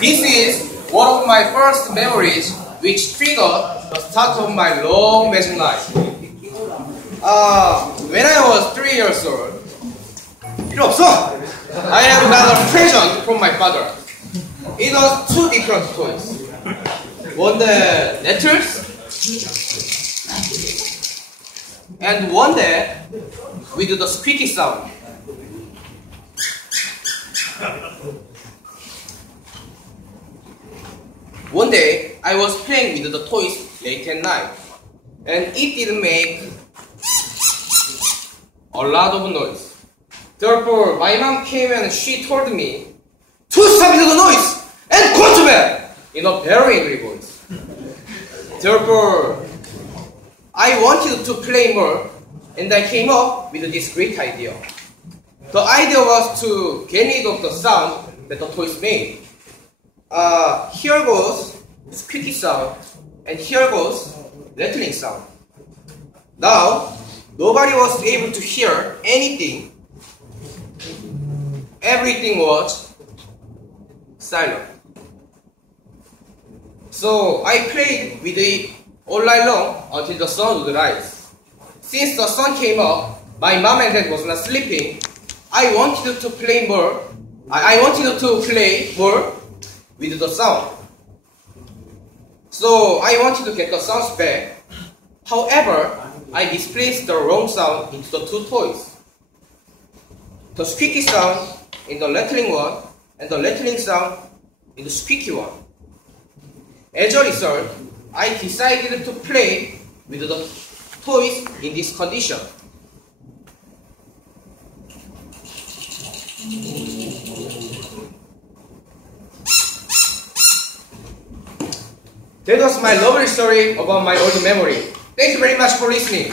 This is one of my first memories which triggered the start of my long magic life. When I was 3 years old, I have got a present from my father. It was two different toys. One that rattles and one that with the squeaky sound. One day, I was playing with the toys late at night, and it didn't make a lot of noise. Therefore, my mom came and she told me to stop the noise and go to bed in a very angry voice. Therefore, I wanted to play more, and I came up with this great idea. The idea was to get rid of the sound that the toys made. Here goes squeaky sound, and here goes rattling sound. Now, nobody was able to hear anything. Everything was silent. So I played with it all night long until the sun would rise. Since the sun came up, my mom and dad was not sleeping. I wanted to play more. I wanted to play more with the sound. So I wanted to get the sounds back. However, I displaced the wrong sound into the two toys. The squeaky sound in the rattling one, and the rattling sound in the squeaky one. As a result, I decided to play with the toys in this condition. That was my lovely story about my old memory. Thank you very much for listening.